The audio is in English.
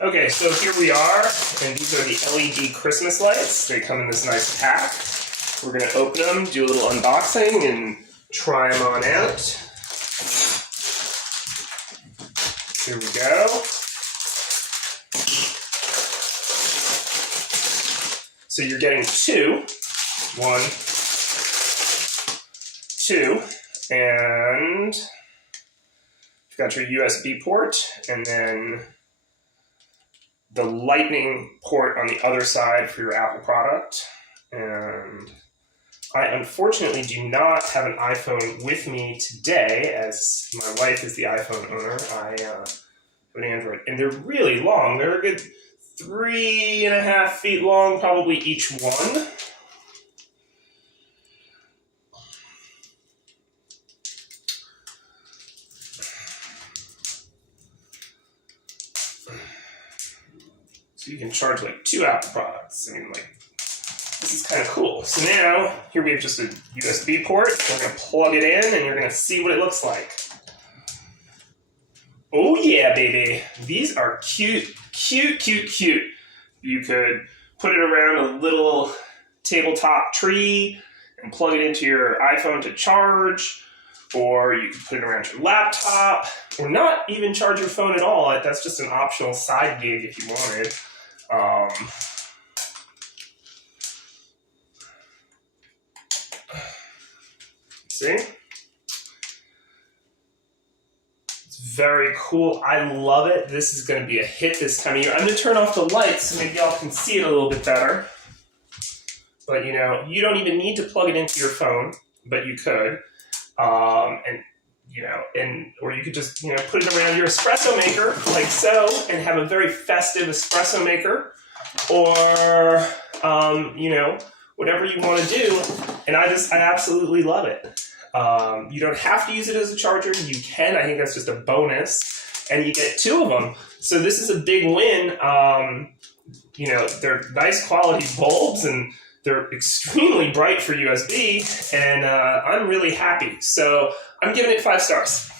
Okay, so here we are, and these are the LED Christmas lights. They come in this nice pack. We're going to open them, do a little unboxing, and try them on out. Here we go. So you're getting two. One, two, and you've got your USB port, and then the lightning port on the other side for your Apple product. And I unfortunately do not have an iPhone with me today, as my wife is the iPhone owner. I have an Android, and they're really long. They're a good 3.5 feet long, probably each one. So you can charge like 2 Apple products. I mean, like, this is kind of cool. So now, here we have just a USB port. We're going to plug it in, and you're going to see what it looks like. Oh yeah, baby. These are cute, cute, cute, cute. You could put it around a little tabletop tree and plug it into your iPhone to charge, or you could put it around your laptop, or not even charge your phone at all. That's just an optional side gig if you wanted. See? It's very cool. I love it. This is going to be a hit this time of year. I'm going to turn off the lights so maybe y'all can see it a little bit better. But, you know, you don't even need to plug it into your phone, but you could. Or you could just, put it around your espresso maker, like so, and have a very festive espresso maker, or, whatever you want to do. And I absolutely love it. You don't have to use it as a charger. You can. I think that's just a bonus. And you get 2 of them. So this is a big win. They're nice quality bulbs, and they're extremely bright for USB, and I'm really happy. So I'm giving it 5 stars.